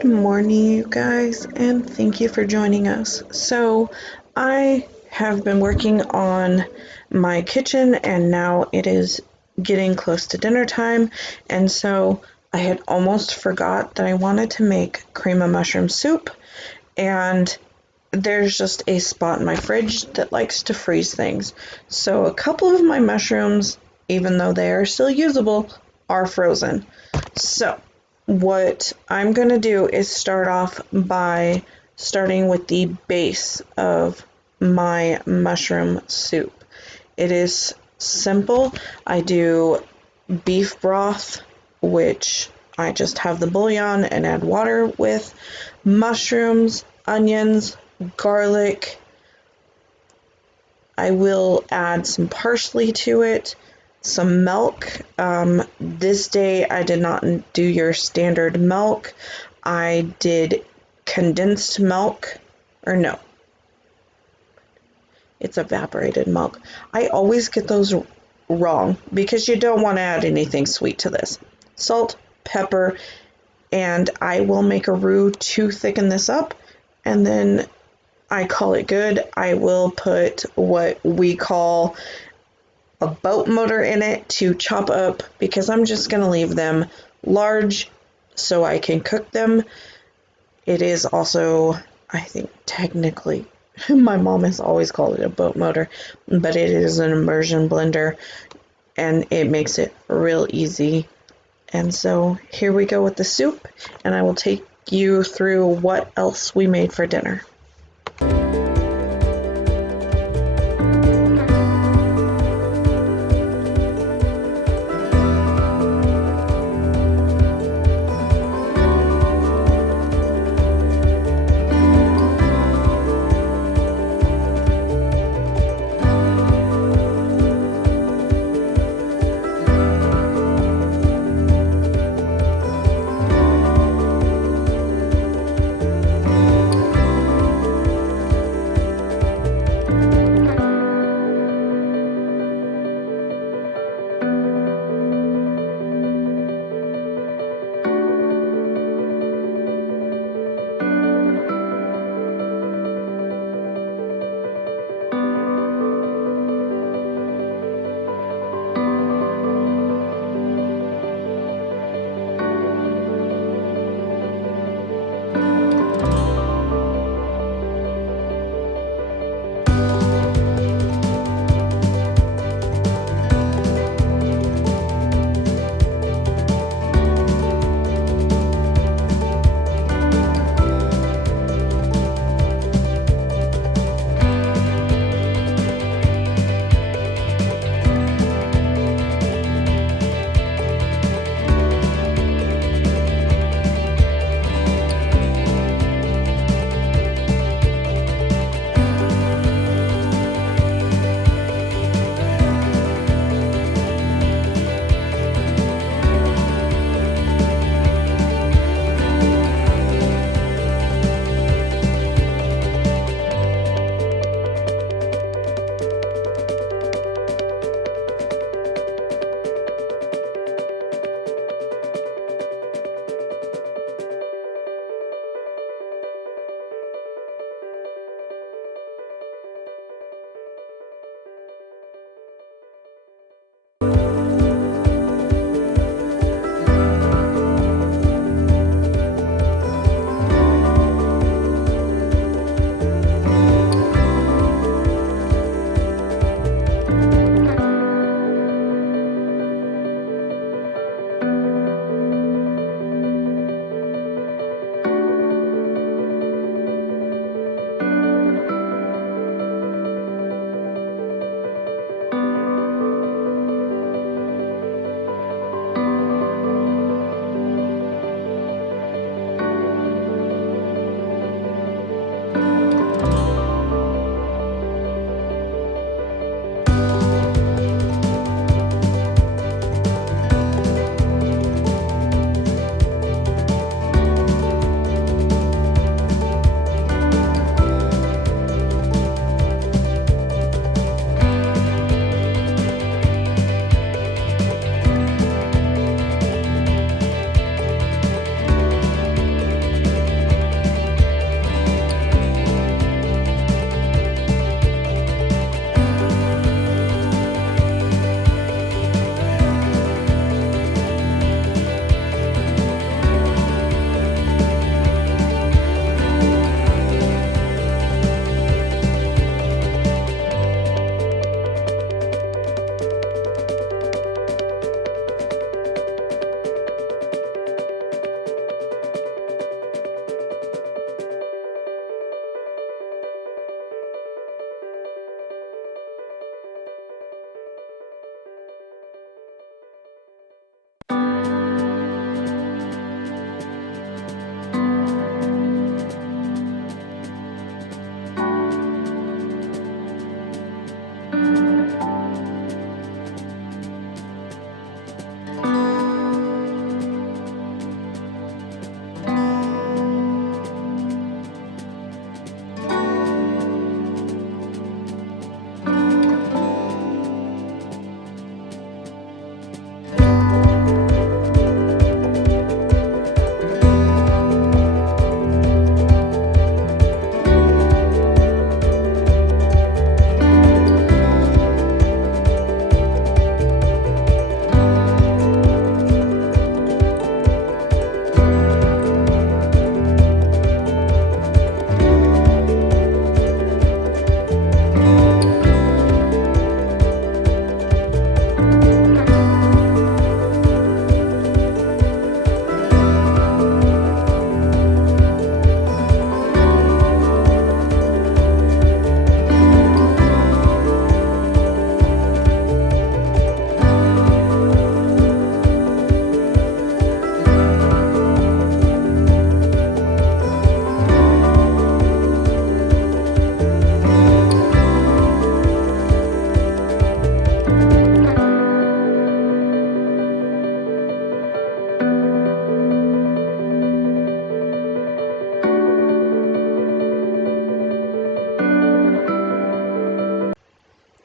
Good morning, you guys, and thank you for joining us. So, I have been working on my kitchen, and now it is getting close to dinner time, and so I had almost forgot that I wanted to make cream of mushroom soup, and there's just a spot in my fridge that likes to freeze things. So, a couple of my mushrooms, even though they are still usable, are frozen. So, what I'm going to do is start off by starting with the base of my mushroom soup. It is simple. I do beef broth, which I just have the bouillon and add water with, mushrooms, onions, garlic. I will add some parsley to it, some milk. This day I did not do your standard milk. I did condensed milk, or no, it's evaporated milk. I always get those wrong because you don't want to add anything sweet to this. Salt, pepper, and I will make a roux to thicken this up, and then I call it good. I will put what we call a boat motor in it to chop up because I'm just going to leave them large so I can cook them. It is also, I think technically, my mom has always called it a boat motor, but it is an immersion blender and it makes it real easy. And so here we go with the soup, and I will take you through what else we made for dinner.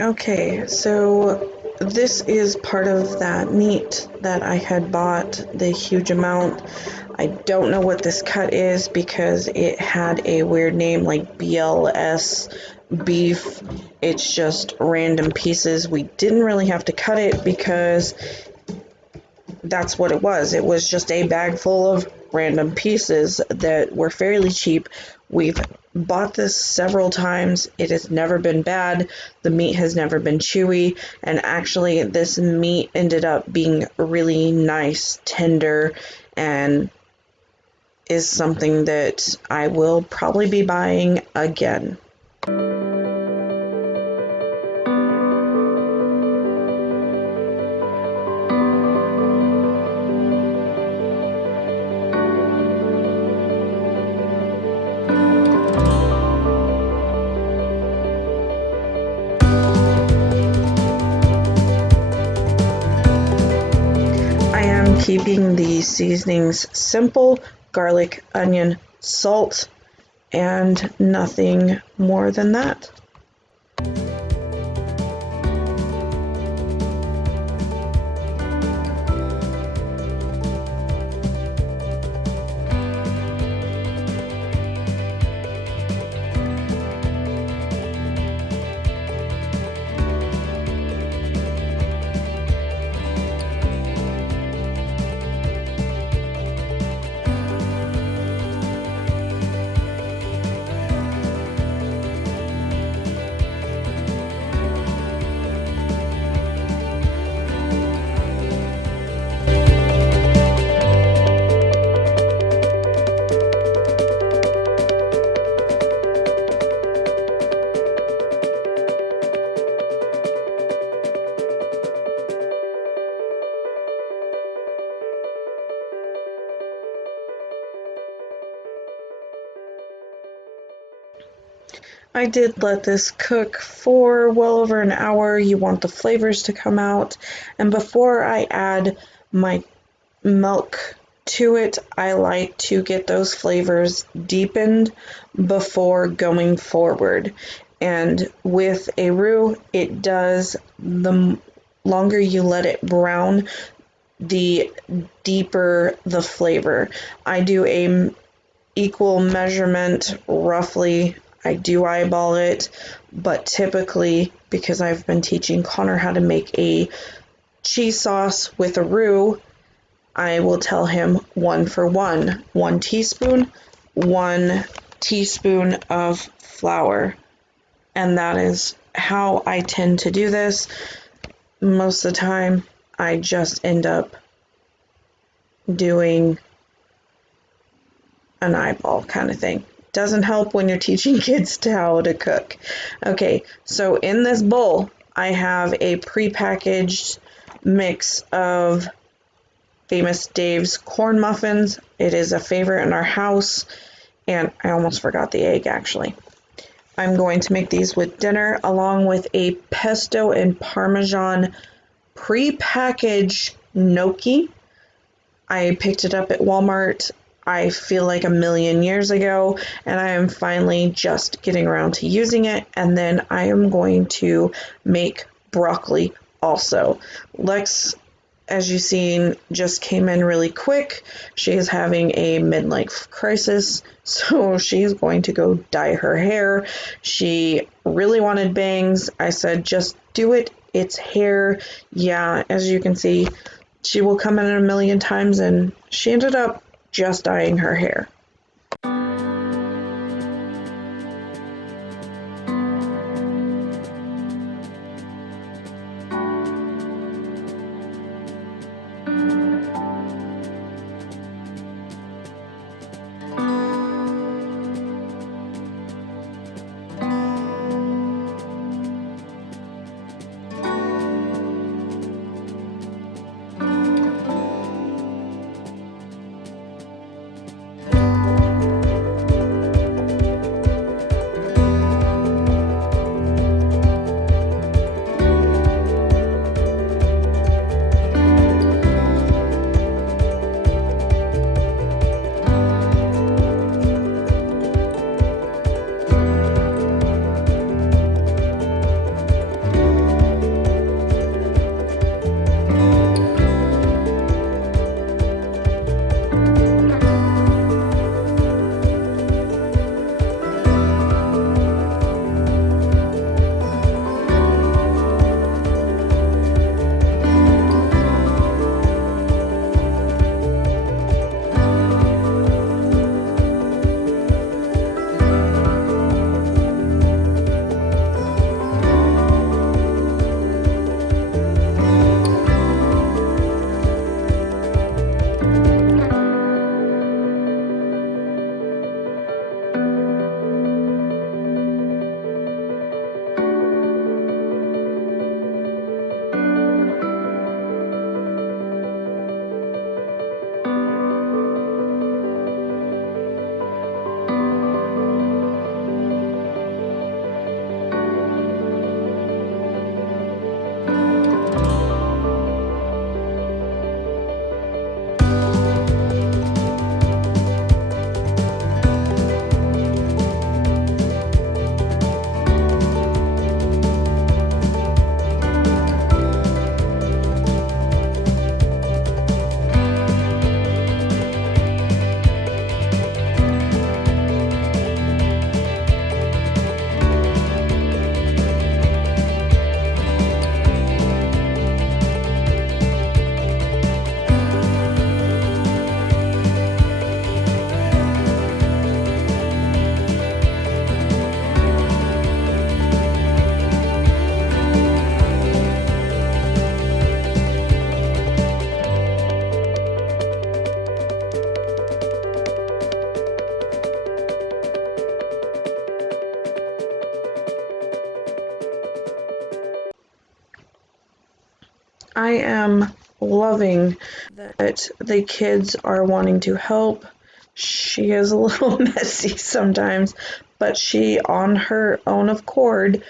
Okay, so this is part of that meat that I had bought, the huge amount. I don't know what this cut is because it had a weird name like BLS beef. It's just random pieces. We didn't really have to cut it because that's what it was. It was just a bag full of random pieces that were fairly cheap. We've bought this several times. It has never been bad. The meat has never been chewy. And actually, this meat ended up being really nice, tender, and is something that I will probably be buying again. I am keeping the seasonings simple: garlic, onion, salt, and nothing more than that. I did let this cook for well over an hour. You want the flavors to come out. And before I add my milk to it, I like to get those flavors deepened before going forward. And with a roux, it does, the longer you let it brown, the deeper the flavor. I do a equal measurement roughly. I do eyeball it, but typically, because I've been teaching Connor how to make a cheese sauce with a roux, I will tell him 1 for 1, 1 teaspoon, 1 teaspoon of flour. And that is how I tend to do this. Most of the time, I just end up doing an eyeball kind of thing. Doesn't help when you're teaching kids how to cook. Okay, so in this bowl, I have a prepackaged mix of Famous Dave's corn muffins. It is a favorite in our house, and I almost forgot the egg actually. I'm going to make these with dinner along with a pesto and parmesan prepackaged gnocchi. I picked it up at Walmart, I feel like a million years ago, and I am finally just getting around to using it. And then I am going to make broccoli also. Lex, as you've seen, just came in really quick. She is having a midlife crisis, so she's going to go dye her hair. She really wanted bangs. I said, just do it. It's hair. Yeah, as you can see, she will come in a million times, and she ended up just dyeing her hair. I am loving that the kids are wanting to help. She is a little messy sometimes, but she, on her own accord,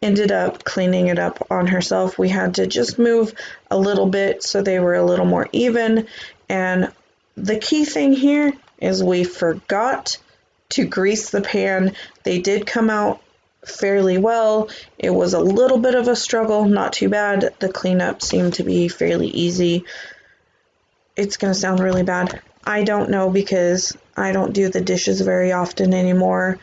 ended up cleaning it up on herself. We had to just move a little bit so they were a little more even. And the key thing here is we forgot to grease the pan. They did come out fairly well. It was a little bit of a struggle, not too bad. The cleanup seemed to be fairly easy. It's going to sound really bad. I don't know because I don't do the dishes very often anymore.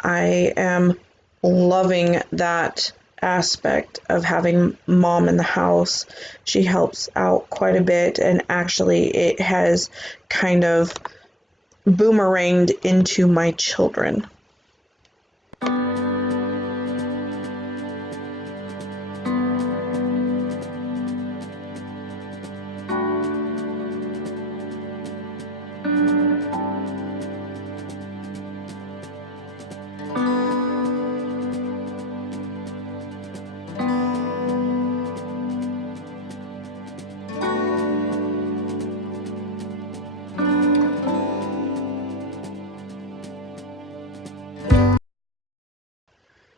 I am loving that aspect of having mom in the house. She helps out quite a bit, and actually, it has kind of boomeranged into my children.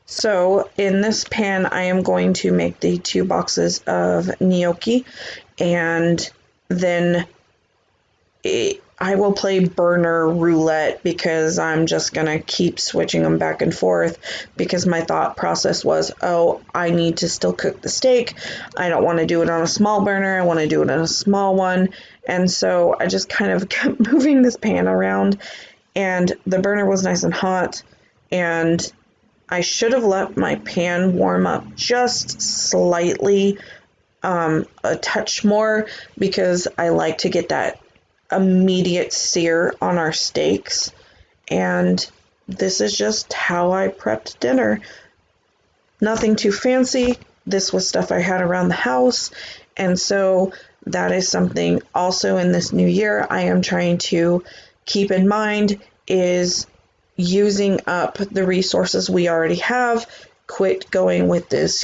So in this pan, I am going to make the 2 boxes of gnocchi, and then I will play burner roulette because I'm just going to keep switching them back and forth because my thought process was, oh, I need to still cook the steak. I don't want to do it on a small burner. I want to do it on a small one. And so I just kind of kept moving this pan around, and the burner was nice and hot, and I should have let my pan warm up just slightly, a touch more, because I like to get that immediate sear on our steaks. And this is just how I prepped dinner. Nothing too fancy. This was stuff I had around the house. And so that is something also in this new year I am trying to keep in mind, is using up the resources we already have, quit going with this,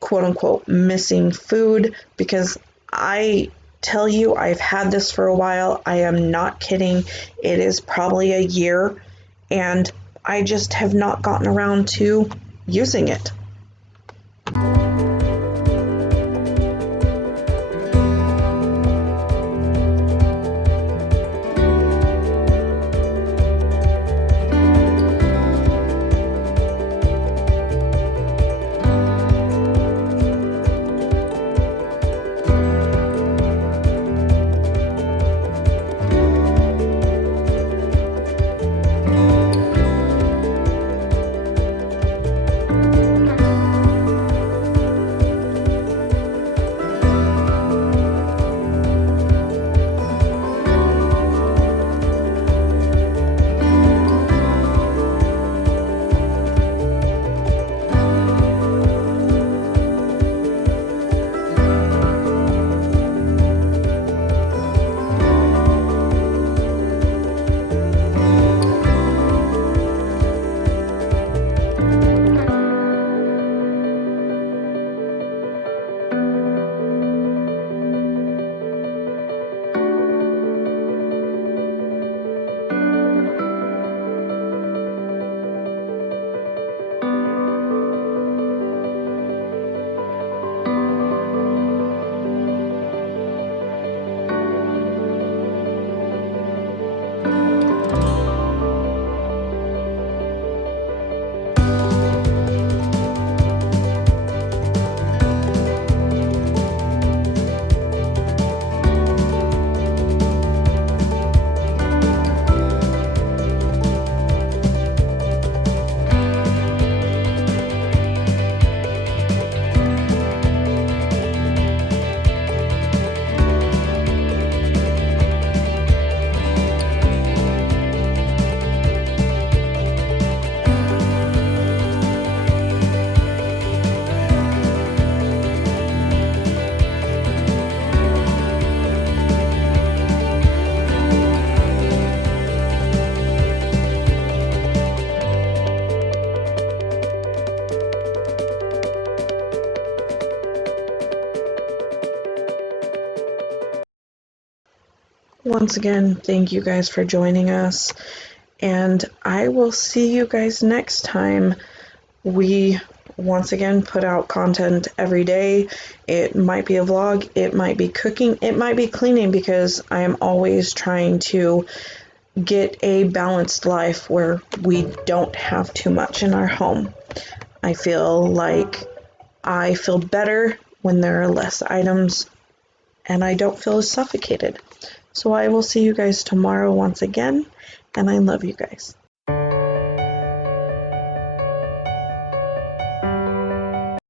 quote unquote missing food, because I tell you, I've had this for a while. I am not kidding. It is probably a year, and I just have not gotten around to using it. Once again, thank you guys for joining us, and I will see you guys next time. We once again put out content every day. It might be a vlog, it might be cooking, it might be cleaning, because I am always trying to get a balanced life where we don't have too much in our home. I feel like I feel better when there are less items and I don't feel as suffocated. So I will see you guys tomorrow once again, and I love you guys.